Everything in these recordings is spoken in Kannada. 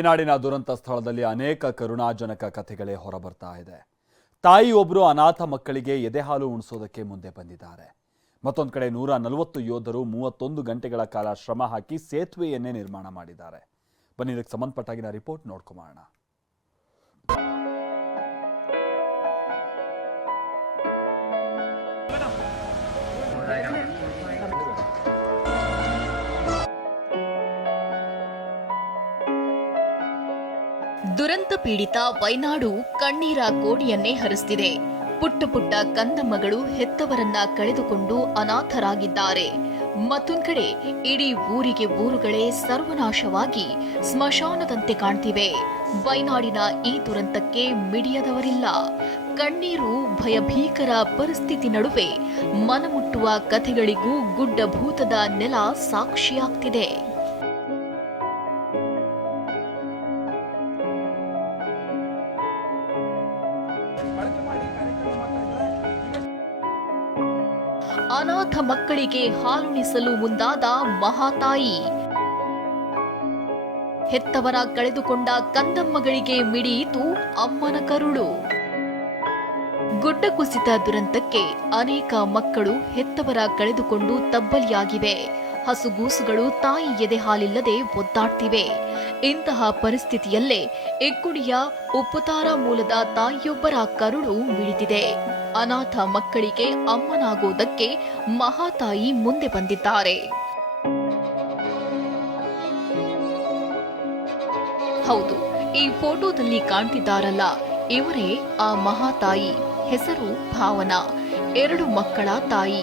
ಮಲೆನಾಡಿನ ದುರಂತ ಸ್ಥಳದಲ್ಲಿ ಅನೇಕ ಕರುಣಾಜನಕ ಕಥೆಗಳೇ ಹೊರಬರ್ತಾ ಇದೆ. ತಾಯಿ ಒಬ್ಬರು ಅನಾಥ ಮಕ್ಕಳಿಗೆ ಎದೆಹಾಲು ಉಣಿಸೋದಕ್ಕೆ ಮುಂದೆ ಬಂದಿದ್ದಾರೆ. ಮತ್ತೊಂದು ಕಡೆ ನೂರ ನಲವತ್ತು ಯೋಧರು ಮೂವತ್ತೊಂದು ಗಂಟೆಗಳ ಕಾಲ ಶ್ರಮ ಹಾಕಿ ಸೇತುವೆಯನ್ನೇ ನಿರ್ಮಾಣ ಮಾಡಿದ್ದಾರೆ. ಬನ್ನಿ, ಇದಕ್ಕೆ ಸಂಬಂಧಪಟ್ಟಾಗಿನ ರಿಪೋರ್ಟ್ ನೋಡ್ಕೊಂಬೋಣ ಪೀಡಿತ ವೈನಾಡು ಕಣ್ಣೀರ ಕೋಡಿಯನ್ನೇ ಹರಿಸ್ತಿದೆ. ಪುಟ್ಟ ಪುಟ್ಟ ಕಂದಮ್ಮಗಳು ಹೆತ್ತವರನ್ನ ಕಳೆದುಕೊಂಡು ಅನಾಥರಾಗಿದ್ದಾರೆ. ಮತ್ತೊಂದು ಕಡೆ ಇಡೀ ಊರಿಗೆ ಊರುಗಳೇ ಸರ್ವನಾಶವಾಗಿ ಸ್ಮಶಾನದಂತೆ ಕಾಣ್ತಿವೆ. ವೈನಾಡಿನ ಈ ದುರಂತಕ್ಕೆ ಮಿಡಿಯದವರಿಲ್ಲ. ಕಣ್ಣೀರು ಭಯಭೀಕರ ಪರಿಸ್ಥಿತಿ ನಡುವೆ ಮನಮುಟ್ಟುವ ಕಥೆಗಳಿಗೂ ಗುಡ್ಡಭೂತದ ನೆಲ ಸಾಕ್ಷಿಯಾಗ್ತಿದೆ. ಅನಾಥ ಮಕ್ಕಳಿಗೆ ಹಾಲುಣಿಸಲು ಮುಂದಾದ ಮಹಾತಾಯಿ. ಹೆತ್ತವರ ಕಳೆದುಕೊಂಡ ಕಂದಮ್ಮಗಳಿಗೆ ಮಿಡಿಯಿತು ಅಮ್ಮನ ಕರುಳು. ಗುಡ್ಡ ಕುಸಿತ ದುರಂತಕ್ಕೆ ಅನೇಕ ಮಕ್ಕಳು ಹೆತ್ತವರ ಕಳೆದುಕೊಂಡು ತಬ್ಬಲಿಯಾಗಿವೆ. ಹಸುಗೂಸುಗಳು ತಾಯಿ ಎದೆ ಹಾಲಿಲ್ಲದೆ ಒದ್ದಾಡ್ತಿವೆ. ಇಂತಹ ಪರಿಸ್ಥಿತಿಯಲ್ಲೇ ಎಕ್ಕುಡಿಯ ಉಪ್ಪುತಾರ ಮೂಲದ ತಾಯಿಯೊಬ್ಬರ ಕರುಳು ಮಿಡಿದಿದೆ ಅನಾಥ ಮಕ್ಕಳಿಗೆ ಅಮ್ಮನಾಗೋದಕ್ಕೆ ಮಹಾತಾಯಿ ಮುಂದೆ ಬಂದಿದ್ದಾರೆ. ಹೌದು, ಈ ಫೋಟೋದಲ್ಲಿ ಕಾಣ್ತಿದ್ದಾರಲ್ಲ, ಇವರೇ ಆ ಮಹಾತಾಯಿ, ಹೆಸರು ಭಾವನಾ, ಎರಡು ಮಕ್ಕಳ ತಾಯಿ,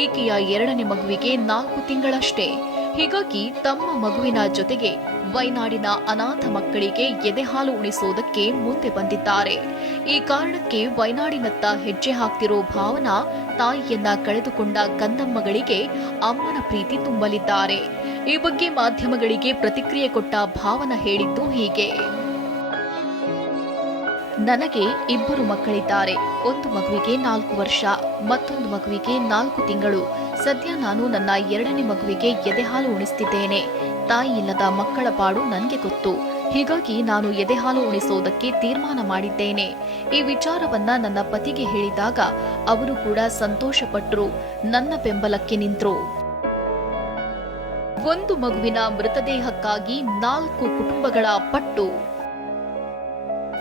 ಈಕೆಯ ಎರಡನೇ ಮಗುವಿಗೆ ನಾಲ್ಕು ತಿಂಗಳಷ್ಟೇ. ಹೀಗಾಗಿ ತಮ್ಮ ಮಗುವಿನ ಜೊತೆಗೆ ವೈನಾಡಿನ ಅನಾಥ ಮಕ್ಕಳಿಗೆ ಎದೆಹಾಲು ಉಣಿಸೋದಕ್ಕೆ ಮುಂದೆ ಬಂದಿದ್ದಾರೆ. ಈ ಕಾರಣಕ್ಕೆ ವೈನಾಡಿನತ್ತ ಹೆಜ್ಜೆ ಹಾಕ್ತಿರೋ ಭಾವನಾ ತಾಯಿಯನ್ನ ಕಳೆದುಕೊಂಡ ಕಂದಮ್ಮಗಳಿಗೆ ಅಮ್ಮನ ಪ್ರೀತಿ ತುಂಬಲಿದ್ದಾರೆ. ಈ ಬಗ್ಗೆ ಮಾಧ್ಯಮಗಳಿಗೆ ಪ್ರತಿಕ್ರಿಯೆ ಕೊಟ್ಟ ಭಾವನ ಹೇಳಿದ್ದು ಹೀಗೆ. ನನಗೆ ಇಬ್ಬರು ಮಕ್ಕಳಿದ್ದಾರೆ. ಒಂದು ಮಗುವಿಗೆ ನಾಲ್ಕು ವರ್ಷ, ಮತ್ತೊಂದು ಮಗುವಿಗೆ ನಾಲ್ಕು ತಿಂಗಳು. ಸದ್ಯ ನಾನು ನನ್ನ ಎರಡನೇ ಮಗುವಿಗೆ ಎದೆಹಾಲು ಉಣಿಸ್ತಿದ್ದೇನೆ. ತಾಯಿ ಇಲ್ಲದ ಮಕ್ಕಳ ಪಾಡು ನನಗೆ ಗೊತ್ತು. ಹೀಗಾಗಿ ನಾನು ಎದೆಹಾಲು ಉಣಿಸೋದಕ್ಕೆ ತೀರ್ಮಾನ ಮಾಡಿದ್ದೇನೆ. ಈ ವಿಚಾರವನ್ನ ನನ್ನ ಪತಿಗೆ ಹೇಳಿದಾಗ ಅವರು ಕೂಡ ಸಂತೋಷಪಟ್ಟರು ನನ್ನ ಬೆಂಬಲಕ್ಕೆ ನಿಂತರು. ಒಂದು ಮಗುವಿನ ಮೃತದೇಹಕ್ಕಾಗಿ ನಾಲ್ಕು ಕುಟುಂಬಗಳ ಪಟ್ಟು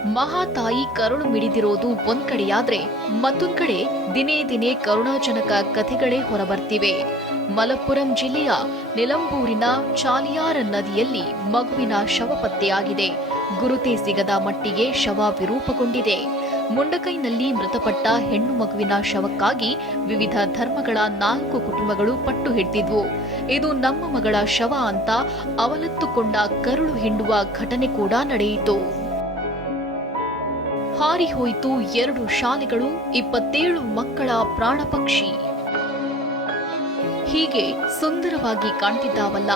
ಮಹಾತಾಯಿ ಕರುಳು ಮಿಡಿದಿರೋದು ಒಂದ್ ಕಡೆಯಾದ್ರೆ ಮತ್ತೊಂದ್ ಕಡೆ ದಿನೇ ದಿನೇ ಕರುಣಾಜನಕ ಕಥೆಗಳೇ ಹೊರಬರ್ತಿವೆ. ಮಲಪ್ಪುರಂ ಜಿಲ್ಲೆಯ ನಿಲಂಬೂರಿನ ಚಾಲಿಯಾರ ನದಿಯಲ್ಲಿ ಮಗುವಿನ ಶವ ಪತ್ತೆಯಾಗಿದೆ ಗುರುತೇ ಸಿಗದ ಮಟ್ಟಿಗೆ ಶವ ವಿರೂಪಗೊಂಡಿದೆ. ಮುಂಡಕೈನಲ್ಲಿ ಮೃತಪಟ್ಟ ಹೆಣ್ಣು ಮಗುವಿನ ಶವಕ್ಕಾಗಿ ವಿವಿಧ ಧರ್ಮಗಳ ನಾಲ್ಕು ಕುಟುಂಬಗಳು ಪಟ್ಟು ಹಿಡಿದಿದ್ವು. ಇದು ನಮ್ಮ ಮಗಳ ಶವ ಅಂತ ಅವಲತ್ತುಕೊಂಡ ಕರುಳು ಹಿಂಡುವ ಘಟನೆ ಕೂಡ ನಡೆಯಿತು. ಹಾರಿ ಹೋಯಿತು ಎರಡು ಶಾಲೆಗಳು, ಇಪ್ಪತ್ತೇಳು ಮಕ್ಕಳ ಪ್ರಾಣ ಪಕ್ಷಿ. ಹೀಗೆ ಸುಂದರವಾಗಿ ಕಾಣ್ತಿದ್ದಾವಲ್ಲ,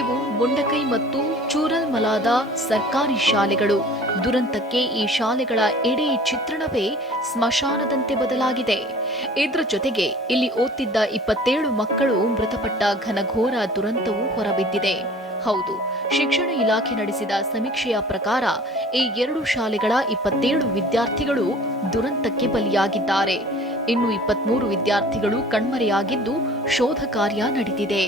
ಇವು ಮುಂಡಕೈ ಮತ್ತು ಚೂರಲ್ಮಲಾದ ಸರ್ಕಾರಿ ಶಾಲೆಗಳು. ದುರಂತಕ್ಕೆ ಈ ಶಾಲೆಗಳ ಇಡೀ ಚಿತ್ರಣವೇ ಸ್ಮಶಾನದಂತೆ ಬದಲಾಗಿದೆ. ಇದರ ಜೊತೆಗೆ ಇಲ್ಲಿ ಓದ್ತಿದ್ದ ಇಪ್ಪತ್ತೇಳು ಮಕ್ಕಳು ಮೃತಪಟ್ಟ ಘನಘೋರ ದುರಂತವೂ ಹೊರಬಿದ್ದಿದೆ. ಹೌದು. ಶಿಕ್ಷಣ ಇಲಾಖೆ ನಡೆಸಿದ ಸಮೀಕ್ಷೆಯ ಪ್ರಕಾರ ಈ ಎರಡು ಶಾಲೆಗಳ ಇಪ್ಪತ್ತೇಳು ವಿದ್ಯಾರ್ಥಿಗಳು ದುರಂತಕ್ಕೆ ಬಲಿಯಾಗಿದ್ದಾರೆ. ಇನ್ನು ಇಪ್ಪತ್ಮೂರು ವಿದ್ಯಾರ್ಥಿಗಳು ಕಣ್ಮರೆಯಾಗಿದ್ದು ಶೋಧ ಕಾರ್ಯ ನಡೆದಿದೆ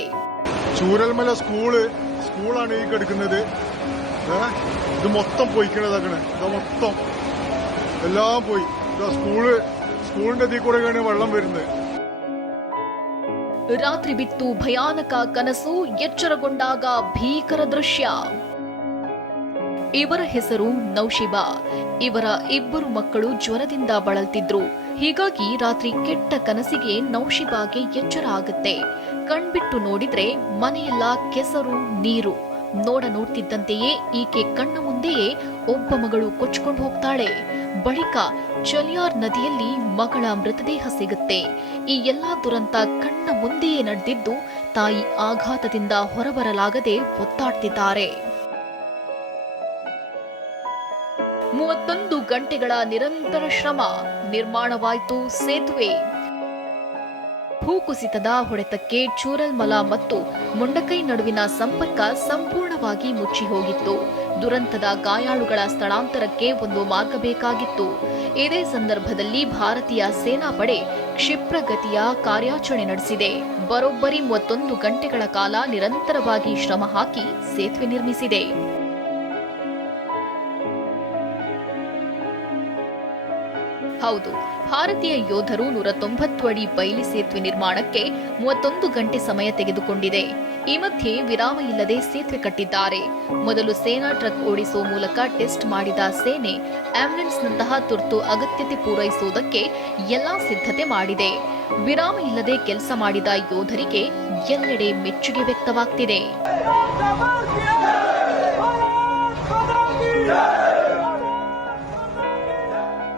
ಚೂರಲ್ಮಲ ಸ್ಕೂಲ್ ಸ್ಕೂಲ್ ഈ കിടക്കുന്നത്. ഇത് മൊത്തം പൊയ്ക്കണതാക്കണേ ഇതാ മൊത്തം. ಎಲ್ಲ പോയി. ಸ್ಕೂಲ್ ಸ್ಕೂಲ್ ನದಿ ഇതിൽ ರಾತ್ರಿ ಬಿತ್ತು ಭಯಾನಕ ಕನಸು ಎಚ್ಚರಗೊಂಡಾಗ ಭೀಕರ ದೃಶ್ಯ. ಇವರ ಹೆಸರು ನೌಶಿಬಾ. ಇವರ ಇಬ್ಬರು ಮಕ್ಕಳು ಜ್ವರದಿಂದ ಬಳಲ್ತಿದ್ರು. ಹೀಗಾಗಿ ರಾತ್ರಿ ಕೆಟ್ಟ ಕನಸಿಗೆ ನೌಶಿಬಾಗೆ ಎಚ್ಚರ ಆಗುತ್ತೆ. ಕಣ್ಬಿಟ್ಟು ನೋಡಿದ್ರೆ ಮನೆಯೆಲ್ಲ ಕೆಸರು, ನೀರು. ನೋಡ ನೋಡ್ತಿದ್ದಂತೆಯೇ ಈಕೆ ಕಣ್ಣ ಮುಂದೆಯೇ ಒಬ್ಬ ಮಗಳು ಕೊಚ್ಕೊಂಡು ಹೋಗ್ತಾಳೆ. ಬಳಿಕ ಚಲಿಯಾರ್ ನದಿಯಲ್ಲಿ ಮಗಳ ಮೃತದೇಹ ಸಿಗುತ್ತೆ. ಈ ಎಲ್ಲಾ ದುರಂತ ಕಣ್ಣ ಮುಂದೆಯೇ ನಡೆದಿದ್ದು, ತಾಯಿ ಆಘಾತದಿಂದ ಹೊರಬರಲಾಗದೆ ಒತ್ತಾಡ್ತಿದ್ದಾರೆ ಮೂವತ್ತೊಂದು ಗಂಟೆಗಳ ನಿರಂತರ ಶ್ರಮ ನಿರ್ಮಾಣವಾಯಿತು ಸೇತುವೆ. ಭೂಕುಸಿತದ ಹೊಡೆತಕ್ಕೆ ಚೂರಲ್ಮಲ ಮತ್ತು ಮುಂಡಕೈ ನಡುವಿನ ಸಂಪರ್ಕ ಸಂಪೂರ್ಣವಾಗಿ ಮುಚ್ಚಿ ಹೋಗಿತ್ತು ದುರಂತದ ಗಾಯಾಳುಗಳ ಸ್ಥಳಾಂತರಕ್ಕೆ ಒಂದು ಮಾರ್ಗ ಬೇಕಾಗಿತ್ತು. ಇದೇ ಸಂದರ್ಭದಲ್ಲಿ ಭಾರತೀಯ ಸೇನಾಪಡೆ ಕ್ಷಿಪ್ರಗತಿಯ ಕಾರ್ಯಾಚರಣೆ ನಡೆಸಿದೆ. ಬರೋಬ್ಬರಿ ಮೂವತ್ತೊಂದು ಗಂಟೆಗಳ ಕಾಲ ನಿರಂತರವಾಗಿ ಶ್ರಮ ಹಾಕಿ ಸೇತುವೆ ನಿರ್ಮಿಸಿದೆ. ಹೌದು, ಭಾರತೀಯ ಯೋಧರು ನೂರ ತೊಂಬತ್ತು ಅಡಿ ಬಯಲಿ ಸೇತುವೆ ನಿರ್ಮಾಣಕ್ಕೆ ಮೂವತ್ತೊಂದು ಗಂಟೆ ಸಮಯ ತೆಗೆದುಕೊಂಡಿದೆ. ಈ ಮಧ್ಯೆ ವಿರಾಮ ಇಲ್ಲದೆ ಸೇತುವೆ ಕಟ್ಟಿದ್ದಾರೆ. ಮೊದಲು ಸೇನಾ ಟ್ರಕ್ ಓಡಿಸುವ ಮೂಲಕ ಟೆಸ್ಟ್ ಮಾಡಿದ ಸೇನೆ ಆಂಬ್ಯುಲೆನ್ಸ್ನಂತಹ ತುರ್ತು ಅಗತ್ಯತೆ ಪೂರೈಸುವುದಕ್ಕೆ ಎಲ್ಲಾ ಸಿದ್ಧತೆ ಮಾಡಿದೆ. ವಿರಾಮ ಇಲ್ಲದೆ ಕೆಲಸ ಮಾಡಿದ ಯೋಧರಿಗೆ ಎಲ್ಲೆಡೆ ಮೆಚ್ಚುಗೆ ವ್ಯಕ್ತವಾಗ್ತಿದೆ.